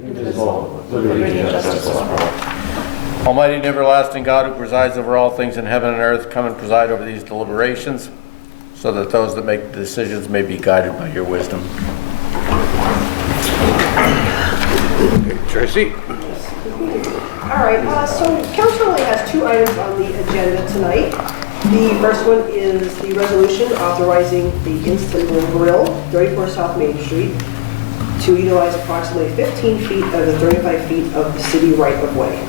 indivisible, with liberty and justice for all. Almighty and everlasting God, who presides over all things in heaven and earth, come and preside over these deliberations, so that those that make the decisions may be guided by your wisdom. Tracy? All right, so council only has 2 items on the agenda tonight. The first one is the resolution authorizing the Instant Grill, 34 South Main Street, to utilize approximately 15 feet of the 35 feet of the city right-of-way.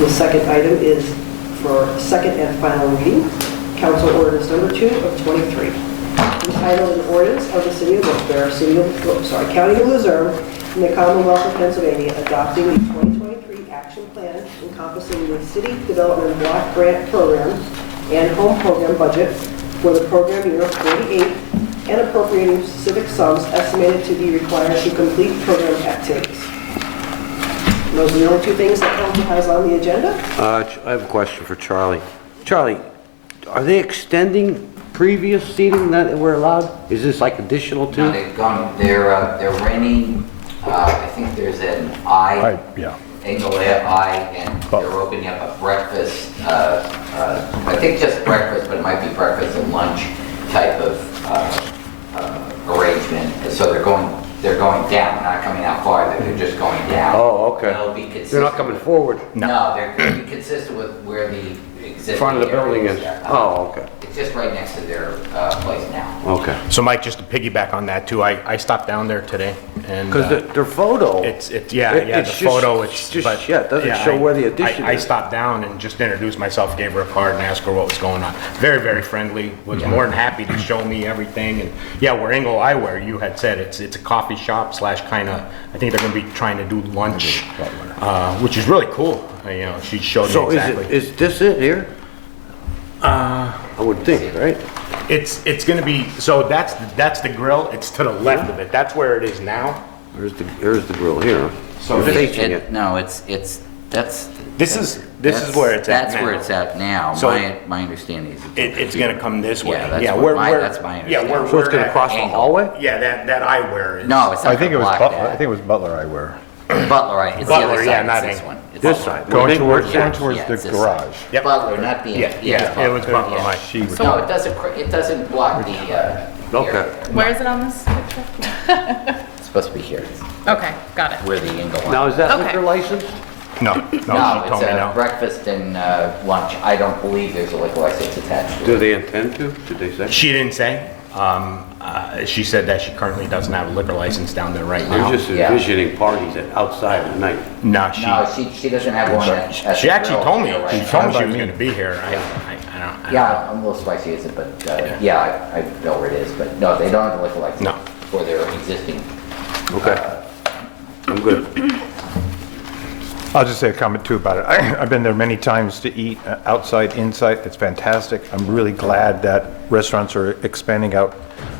The second item is for second and final reading, Council Ordinance Number 2 of 23, entitled an ordinance of the City of Wilkes-Barre, County of Luzerne, in the Commonwealth of Pennsylvania, adopting the 2023 action plan encompassing the City Development Block Grant Program and Home Program budget for the program year 48, and appropriating specific sums estimated to be required to complete program activities. Those are the only 2 things that council has on the agenda. I have a question for Charlie. Charlie, are they extending previous seating that were allowed? Is this like additional to? No, they've gone, they're renting, I think there's an Anglia I, and they're opening up a breakfast, I think just breakfast, but it might be breakfast and lunch type of arrangement. So they're going down, not coming out farther, they're just going down. Oh, okay. And it'll be consistent. They're not coming forward? No, they're going to be consistent with where the existing Front of the building area is? Oh, okay. It's just right next to their place now. Okay. So Mike, just to piggyback on that too, I stopped down there today and. Because their photo. The photo, it doesn't show where the addition I is. stopped down and just introduced myself, gave her a card and asked her what was going on. Very, very friendly, was more than happy to show me everything. And yeah, where Engel Eyewear, you had said, it's a coffee shop slash kind of, I think they're gonna be trying to do lunch, which is really cool. She showed me exactly. So is this it here? I would think, right? It's gonna be, so that's the grill, it's to the left of it, that's where it is now. There's the grill here. So You're this- facing it. No, This is where it's at That's now. where it's at now. So my understanding is It's gonna come this way. Yeah, that's yeah, what we're, that's my yeah, understanding. So it's gonna at cross the angle. hallway? Yeah, that eyewear is. No, it's not. I think it was block Butler. that. I think it was Butler Eyewear. Butler, right? It's Butler, the other yeah, side. not It's this Engel. one. It's This Butler. side. Going Where they- towards Yeah, the it's this garage. Yep. Butler, not the. Yeah, it was Butler. Yeah. She was. No, it doesn't block the. Okay. area. Where is it on this picture? It's supposed to be here. Okay, got it. Where the Engel. Now, is that Okay. liquor licensed? No, No, she it's told me no. breakfast and lunch. I don't believe there's a liquor license attached to Do it. they intend to? Did they say? She didn't say. She said that she currently doesn't have a liquor license down there right now. I'm just Yeah. envisioning parties outside at night. No, No, she doesn't have one. at she the actually grill told me, here right she now. told me she was gonna be here. I don't. Yeah, I'm a little spicy, is it? But yeah, I know where it is. But no, they don't have a liquor license No. for their existing. Okay. I'm good. I'll just say a comment too about it. I've been there many times to eat outside, inside. It's fantastic. I'm really glad that restaurants are expanding out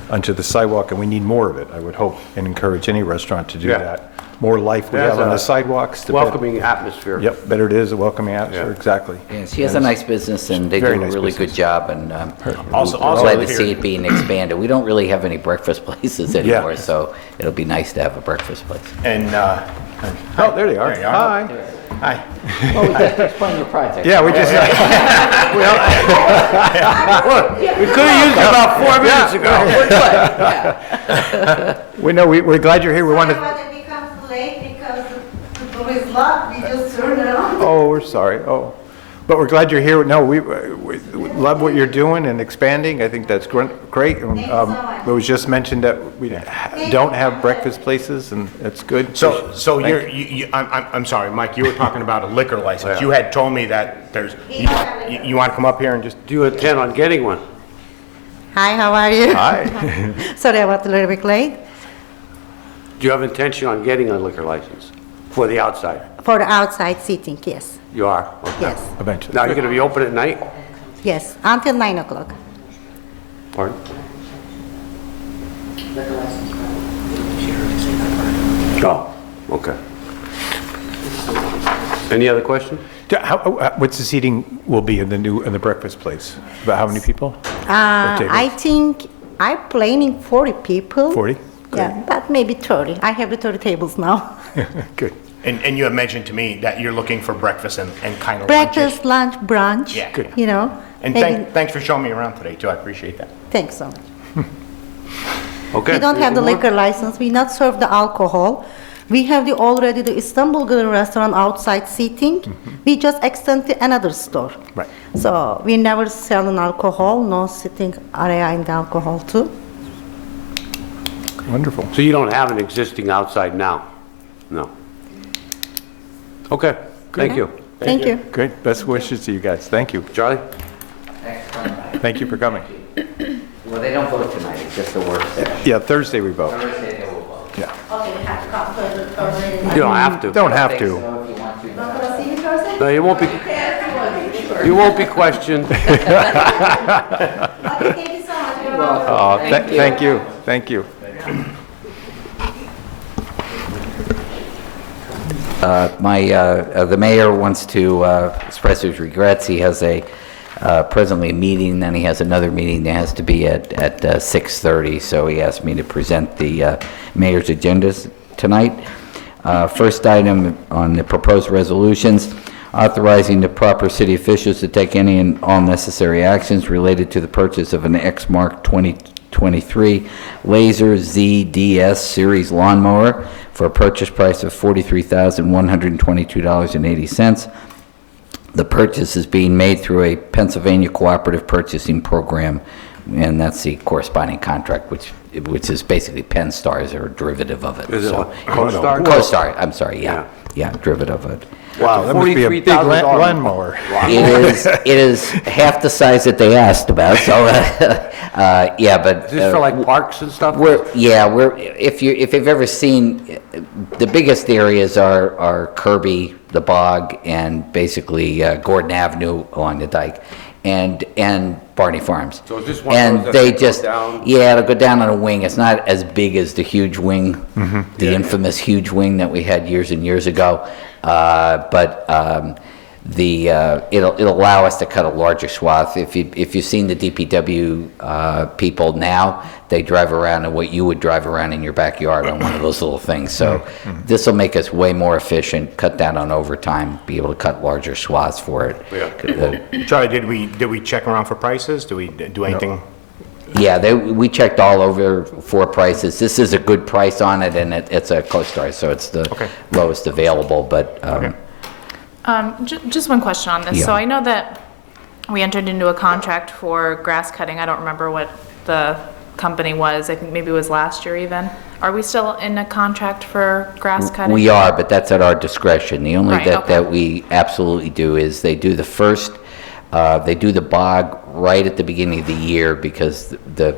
onto the sidewalk, and we need more of it. I would hope and encourage any restaurant to do Yeah. that. More life we There's have on a the sidewalks. the better. Welcoming atmosphere. Yep, better it is, a welcoming atmosphere, Yeah. exactly. Yeah, she has a nice business, and they do Very a nice really good business. job. And Also- I'm also glad to here- see it being expanded. We don't really have any breakfast places anymore, Yeah. so it'll be nice to have a breakfast place. And Oh, there they are. There you are. Hi. hi. Well, we just explain your project. Yeah, we just, We could have used it about 4 minutes ago. we know, we're glad you're here. We want to, When it becomes late because the door is locked, we just turn it on. oh, we're sorry. Oh, but we're glad you're here. No, we love what you're doing and expanding. I think that's great. Thank you so much. It was just mentioned that we don't have breakfast places, and that's good. So Thank I'm sorry, Mike, you were talking about a liquor license. Yeah. You had told me that there's, you want to come up here and just, Do you intend on getting one? Hi, how are you? Hi. Sorry, I was a little bit late. Do you have intention on getting a liquor license for the outside? For the outside seating, yes, You are? Okay. yes, Eventually. Now, you're going to be open at night? yes, until 9 o'clock. Pardon? Oh, okay. Any other questions? What's the seating will be in the breakfast place? About how many people? I tables? think I'm planning 40 people. 40? Yeah, but maybe 30. I have the 30 tables now. Good. And you have mentioned to me that you're looking for breakfast and kind of Breakfast, lunch, brunch. Yeah. Good. You know. And maybe- thanks for showing me around today, too. I appreciate that. Thanks so much. Okay. We don't have the anything more? liquor license, we not serve the alcohol. We have already the Istanbul Grill restaurant outside seating. We just extend to another store. Right. So we never sell an alcohol, no sitting area in the alcohol too. Wonderful. So you don't have an existing outside now? No. Okay, thank you. Thank you. Great. Best wishes to you guys. Thank you. Charlie? Thanks for coming by. Thank you for coming. Well, they don't vote tonight, it's just a work session. Yeah, Thursday we vote. Thursday they will vote. Yeah. Okay, we have to come Thursday. You don't have to. Don't I have think to. so if you want to. Not gonna see you Thursday? No, you won't be questioned. Okay, thank you so much. You're welcome. Oh, thank you. Thank you. The mayor wants to express his regrets. He has presently a meeting, then he has another meeting that has to be at 6:30, so he asked me to present the mayor's agendas tonight. First item on the proposed resolutions, authorizing the proper city officials to take any and all necessary actions related to the purchase of an X-Mark 2023 Laser ZDS Series lawnmower for a purchase price of $43,122.80. The purchase is being made through a Pennsylvania Cooperative Purchasing Program, and that's the corresponding contract, which is basically Penn Stars or a derivative of it. Is it So- like CoStar? CoStar, I'm sorry, yeah, derivative of it. Wow, that must be a big $43,000. lawnmower. It is half the size that they asked about, so, yeah, but. Is this for like parks and stuff? If you've ever seen, the biggest areas are Kirby, the Bog, and basically Gordon Avenue along the dike, and Barney Farms. So is this one of And those that they go just, down? yeah, it'll go down on a wing. It's not as big as the huge wing, Mm-hmm. the infamous huge wing that we had years and years ago. But it'll allow us to cut a larger swath. If you've seen the DPW people now, they drive around in what you would drive around in your backyard on one of those little things. So this will make us way more efficient, cut down on overtime, be able to cut larger swaths for it. Charlie, did we check around for prices? Do we do anything? Yeah, we checked all over for prices. This is a good price on it, and it's a CoStar, so it's the Okay. lowest available, but, Just one question on this. Yeah. So I know that we entered into a contract for grass cutting. I don't remember what the company was. I think maybe it was last year even. Are we still in a contract for grass cutting? we are, but that's at our discretion. The only Right, okay. that we absolutely do is they do the first, they do the bog right at the beginning of the year, because the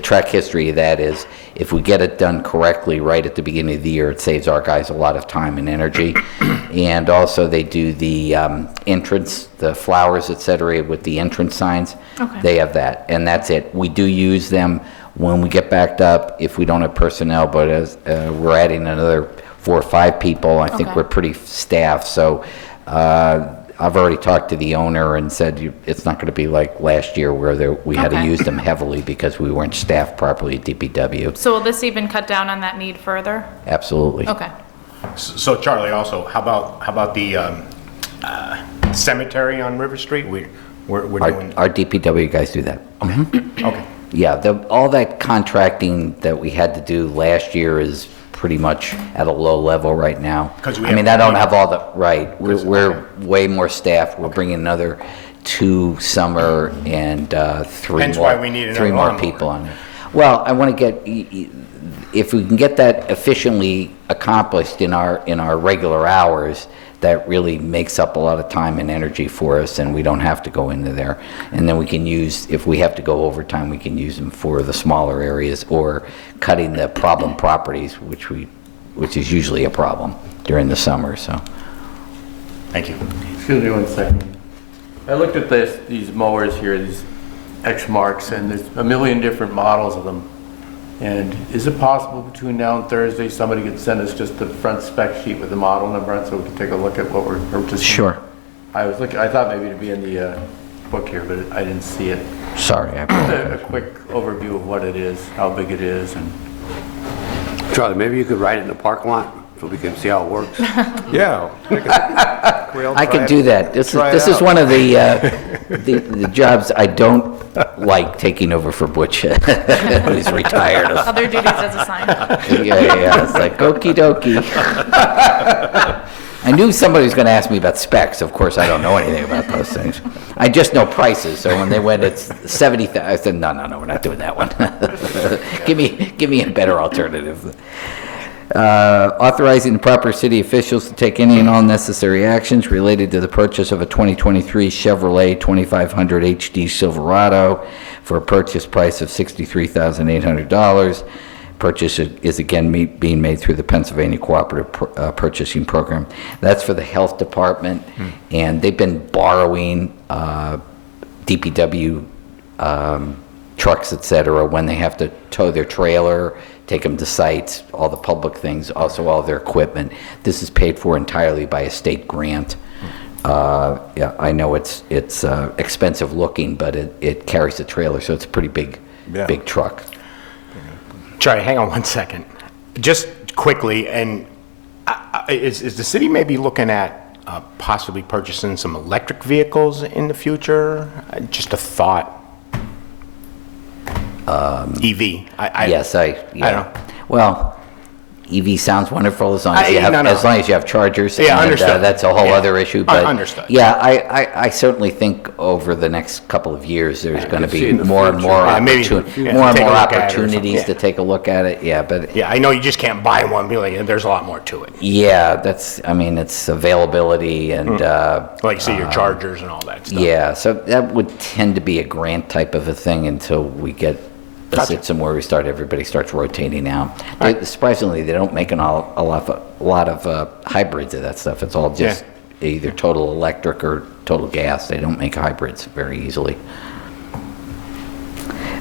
track history of that is, if we get it done correctly right at the beginning of the year, it saves our guys a lot of time and energy. And also they do the entrance, the flowers, et cetera, with the entrance signs. Okay. They have that, and that's it. We do use them when we get backed up, if we don't have personnel, but as we're adding another 4 or 5 people, I think Okay. we're pretty staffed. So I've already talked to the owner and said it's not going to be like last year where we had to Okay. use them heavily because we weren't staffed properly at DPW. So will this even cut down on that need further? Absolutely. Okay. So Charlie, also, how about the cemetery on River Street? We're doing, Our DPW guys do that. okay. Yeah, all that contracting that we had to do last year is pretty much at a low level right now. 'Cause we I mean, have- I don't have all the, right, we're okay. way more staffed. We're bringing another 2 summer and 3 Hence more. why we need another 3 more lawnmower. people on it. Well, I want to get, if we can get that efficiently accomplished in our regular hours, that really makes up a lot of time and energy for us, and we don't have to go into there. And then we can use, if we have to go overtime, we can use them for the smaller areas or cutting the problem properties, which is usually a problem during the summer, so. Thank you. Excuse me 1 second. I looked at these mowers here, these X marks, and there's a million different models of them. And is it possible between now and Thursday, somebody could send us just the front spec sheet with the model number on, so we can take a look at what we're purchasing? Sure. I thought maybe it'd be in the book here, but I didn't see it. Sorry, I apologize. A quick overview of what it is, how big it is, and Charlie, maybe you could ride it in the parking lot so we can see how it works. Yeah. I could do that. This is one of the jobs I don't like taking over for Butch, who's retired. Other duties as assigned. Yeah, it's like okey dokey. I knew somebody was going to ask me about specs. Of course, I don't know anything about those things. I just know prices. So when they went, it's 70,000. I said, no, we're not doing that one. give me a better alternative. Authorizing the proper city officials to take any and all necessary actions related to the purchase of a 2023 Chevrolet 2500 HD Silverado for a purchase price of $63,800. Purchase is again being made through the Pennsylvania Cooperative Purchasing Program. That's for the health department, and they've been borrowing DPW trucks, et cetera, when they have to tow their trailer, take them to sites, all the public things, also all their equipment. This is paid for entirely by a state grant. Yeah, I know it's expensive looking, but it carries a trailer, so it's a pretty big truck. Charlie, hang on one second. Just quickly, and is the city maybe looking at possibly purchasing some electric vehicles in the future? Just a thought. EV. Yes, I don't know. Well, EV sounds wonderful as long as you have, no. as long as you have chargers. Yeah, and, understood. That's a whole other issue. But understood. Yeah, I certainly think over the next couple of years there's going to see be in the more and more future. more and Take a more look at it or opportunities something. to take a look at it. Yeah, but Yeah, I know you just can't buy one. Be like, there's a lot more to it. yeah, it's availability and Like you see your chargers and all that stuff. yeah. So that would tend to be a grant type of a thing until we get a Gotcha. system where everybody starts rotating out. Surprisingly, they don't make a lot of hybrids of that stuff. It's all just either total electric or total gas. They don't make hybrids very easily.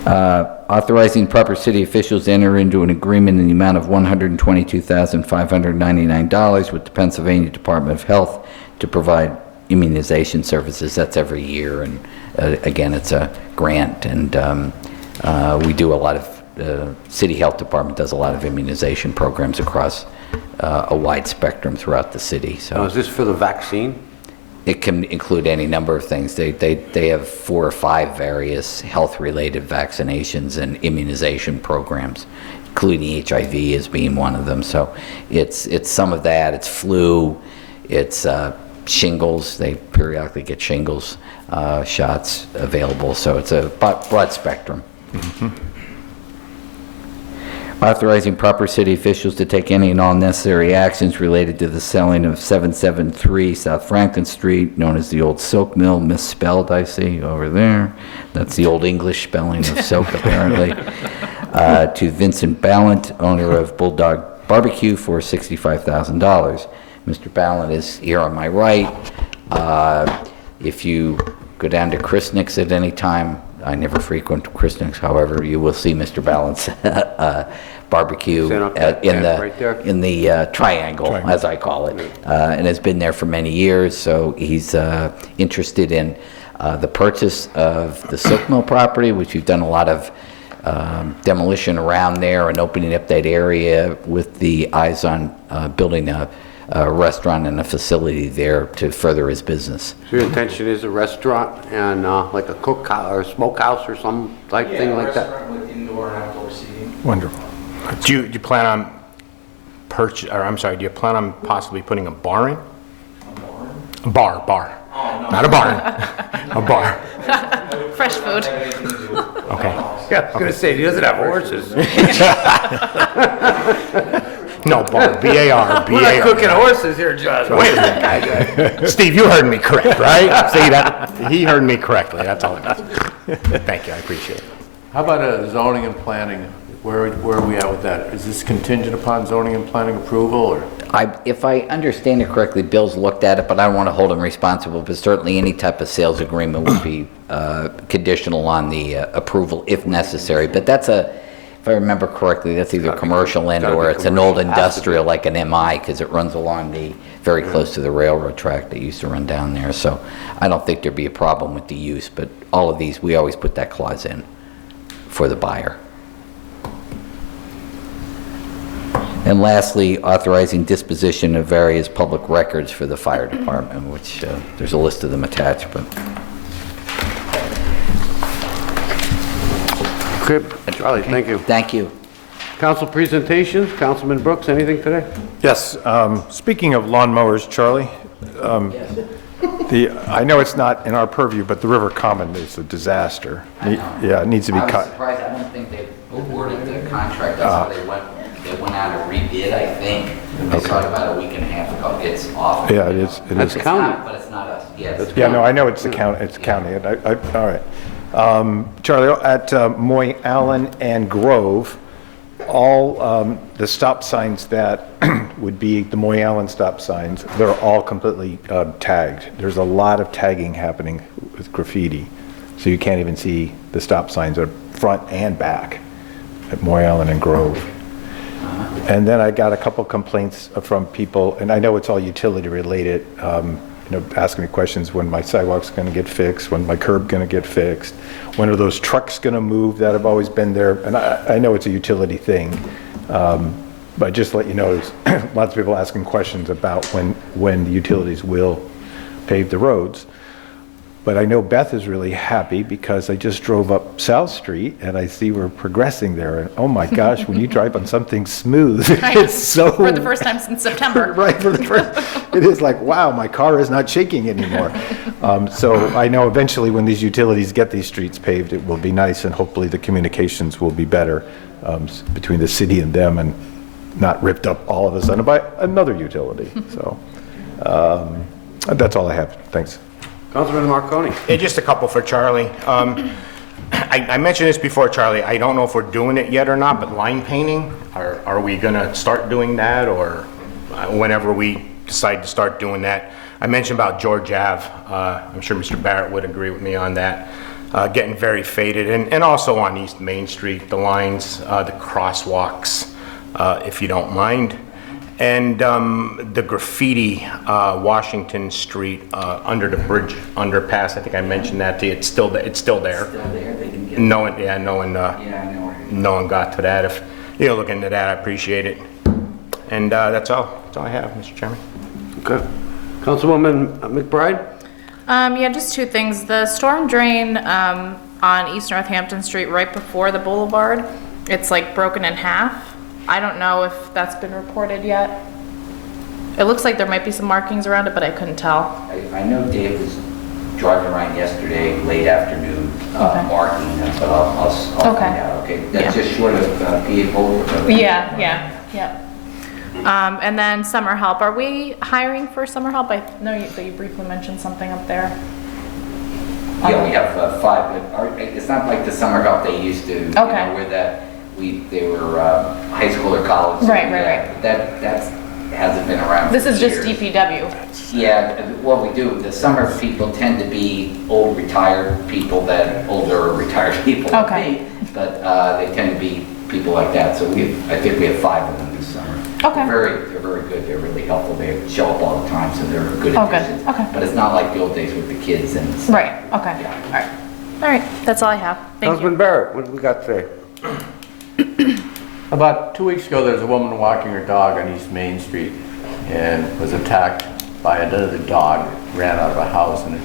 Authorizing proper city officials to enter into an agreement in the amount of $122,599 with the Pennsylvania Department of Health to provide immunization services. That's every year, and again, it's a grant, and we do a lot of, City Health Department does a lot of immunization programs across a wide spectrum throughout the city. Now, So is this for the vaccine? it can include any number of things. They have 4 or 5 various health-related vaccinations and immunization programs, including HIV as being one of them. So it's some of that. It's flu. It's shingles. They periodically get shingles shots available. So it's a broad spectrum. Authorizing proper city officials to take any and all necessary actions related to the selling of 773 South Franklin Street, known as the old Silk Mill, misspelled, I see, over there. That's the old English spelling of silk, apparently. To Vincent Ballant, owner of Bulldog Barbecue, for $65,000. Mr. Ballant is here on my right. If you go down to Chris Nick's at any time, I never frequent Chris Nick's, however, you will see Mr. Ballant's barbecue Stand up that in tent right there? the triangle, as I call it, and has been there for many years. So he's interested in the purchase of the Silk Mill property, which we've done a lot of demolition around there and opening up that area with the eyes on building a restaurant and a facility there to further his business. So your intention is a restaurant and like a cookhouse or smokehouse or some type thing like that? restaurant with indoor and outdoor seating. Wonderful. Do you plan on do you plan on possibly putting a bar in? A bar? Bar. Oh, no. Not a barn. A bar. Fresh food. Okay. Yeah, I was gonna say, he doesn't have horses. No, bar. B-A-R. We're not cooking horses here, John. Wait a minute. Steve, you heard me correct, right? See that? He heard me correctly. That's all it is. Thank you. I appreciate it. How about zoning and planning? Where are we at with that? Is this contingent upon zoning and planning approval, or? If I understand it correctly, Bill's looked at it, but I don't want to hold him responsible, but certainly any type of sales agreement would be conditional on the approval if necessary. But that's if I remember correctly, that's either commercial end or it's an old industrial like an MI, because it runs along very close to the railroad track that used to run down there. So I don't think there'd be a problem with the use, but all of these, we always put that clause in for the buyer. And lastly, authorizing disposition of various public records for the fire department, which there's a list of them attached, but Okay, Charlie, thank you. thank you. Council presentations, Councilman Brooks, anything today? Yes, speaking of lawnmowers, Charlie, I know it's not in our purview, but the River Common is a disaster. Yeah, it needs to be I was cut. surprised, I don't think they awarded the contract, that's how they went out and redid, I think. I saw it about a week and a half ago, it's awful. Yeah, it is. That's It's county. not, but it's not us, yes. Yeah, no, I know it's the county, and all right. Charlie, at Moy Allen and Grove, all the stop signs that would be the Moy Allen stop signs, they're all completely tagged. There's a lot of tagging happening with graffiti, so you can't even see the stop signs are front and back at Moy Allen and Grove. And then I got a couple complaints from people, and I know it's all utility related, asking me questions when my sidewalk's going to get fixed, when my curb going to get fixed, when are those trucks going to move that have always been there. And I know it's a utility thing, but just to let you know, there's lots of people asking questions about when the utilities will pave the roads. But I know Beth is really happy because I just drove up South Street and I see we're progressing there. And oh my gosh, when you drive on something smooth, Right. it's so... For the first time since September. Right, for the first, it is like, wow, my car is not shaking anymore. So I know eventually when these utilities get these streets paved, it will be nice, and hopefully the communications will be better between the city and them, and not ripped up all of a sudden by another utility. So that's all I have. Thanks. Councilman Marconi. Yeah, just a couple for Charlie. I mentioned this before, Charlie. I don't know if we're doing it yet or not, but line painting, are we going to start doing that, or whenever we decide to start doing that? I mentioned about George Ave. I'm sure Mr. Barrett would agree with me on that. Getting very faded, and also on East Main Street, the lines, the crosswalks, if you don't mind. And the graffiti, Washington Street, under the bridge underpass, I think I mentioned that to you. It's still there. Still there, they didn't get. No one got to that. If you'll look into that, I appreciate it. And that's all I have, Mr. Chairman. Okay. Councilwoman McBride? Yeah, just two things. The storm drain on East Northampton Street right before the boulevard, it's like broken in half. I don't know if that's been reported yet. It looks like there might be some markings around it, but I couldn't tell. I know Dave was driving around yesterday, late afternoon, Okay. marking them, but I'll find Okay. out, okay? That's Yeah. just short of PA Boulevard. Yeah. And then summer help. Are we hiring for summer help? I know that you briefly mentioned something up there. Yeah, we have 5, but it's not like the summer help they used to, you Okay. know, where they were high school or college. Right. That hasn't been around This for is just years. DPW. Yeah, what we do, the summer people tend to be old retired people that older retired people like Okay. me, but they tend to be people like that. So I think we have 5 of them this summer. Okay. They're very good. They're really helpful. They show up all the time, so they're good Oh, good. additions. Okay. But it's not like the old days with the kids and stuff. Right, okay. Yeah. All right, that's all I have. Thank Councilman you. Barrett, what do we got today? About 2 weeks ago, there was a woman walking her dog on East Main Street and was attacked by another dog, ran out of a house and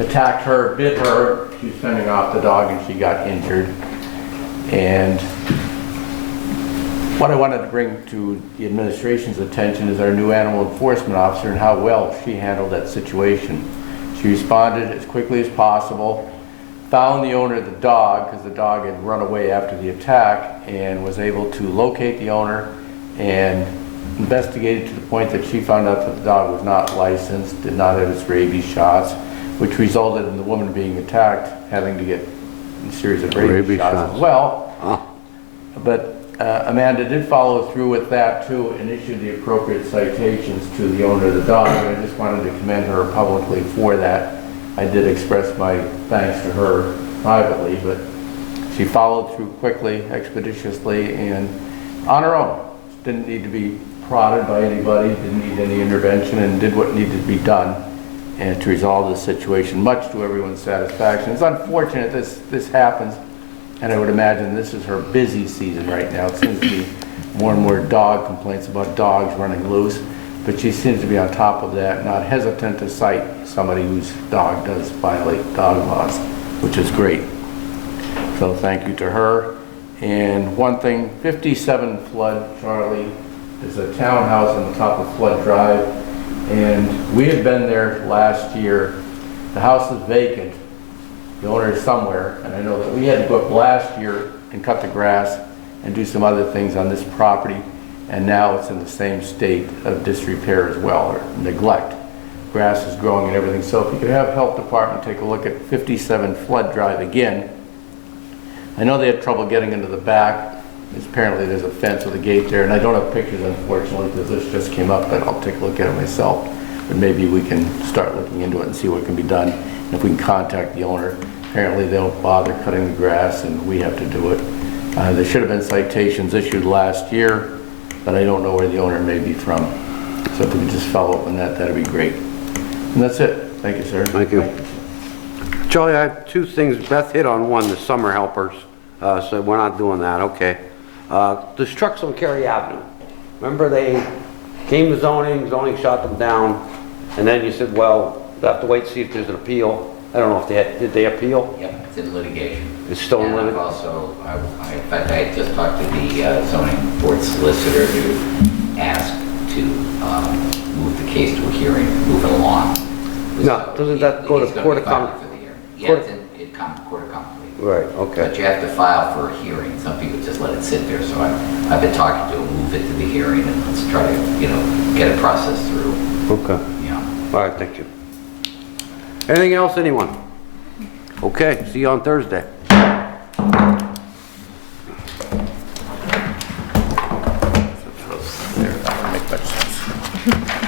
attacked her, bit her. She was fending off the dog and she got injured. And what I wanted to bring to the administration's attention is our new animal enforcement officer and how well she handled that situation. She responded as quickly as possible, found the owner of the dog, because the dog had run away after the attack, and was able to locate the owner and investigated to the point that she found out that the dog was not licensed, did not have its rabies shots, which resulted in the woman being attacked having to get a series of rabies shots as well. But Amanda did follow through with that too and issued the appropriate citations to the owner of the dog, and I just wanted to commend her publicly for that. I did express my thanks to her privately, but she followed through quickly, expeditiously, and on her own. Didn't need to be prodded by anybody, didn't need any intervention, and did what needed to be done and to resolve the situation, much to everyone's satisfaction. It's unfortunate this happens, and I would imagine this is her busy season right now. It seems to be more and more dog complaints about dogs running loose. But she seems to be on top of that, not hesitant to cite somebody whose dog does violate dog laws, which is great. So thank you to her. And one thing, 57 Flood, Charlie, is a townhouse on the top of Flood Drive. And we had been there last year. The house is vacant. The owner is somewhere. And I know that we had to go up last year and cut the grass and do some other things on this property. And now it's in the same state of disrepair as well, or neglect. Grass is growing and everything. So if you could have health department take a look at 57 Flood Drive again. I know they had trouble getting into the back. Apparently there's a fence with a gate there, and I don't have pictures unfortunately because this just came up, but I'll take a look at it myself. But maybe we can start looking into it and see what can be done. And if we can contact the owner, apparently they don't bother cutting the grass and we have to do it. There should have been citations issued last year, but I don't know where the owner may be from. So if we could just follow up on that, that'd be great. And that's it. Thank you, sir. Thank you. Charlie, I have two things. Beth hit on one, the summer helpers. So we're not doing that, okay. There's trucks on Cary Avenue. Remember they came to zoning shot them down, and then you said, well, we'll have to wait to see if there's an appeal. I don't know if did they appeal? Yep, it's in litigation. It's still in And I've litigation? also, in fact, I just talked to the zoning board solicitor to ask to move the case to a hearing, move it along. No, doesn't that go to He's gonna Court be of filing Com- for the hearing. Yeah, Court- it's in Court of Complaint. Right, okay. But you have to file for a hearing. Some people just let it sit there. So I've been talking to him, move it to the hearing, and let's try to, get a process through. Okay. All right, thank you. Anything else, anyone? Okay, see you on Thursday. There, that would make much sense.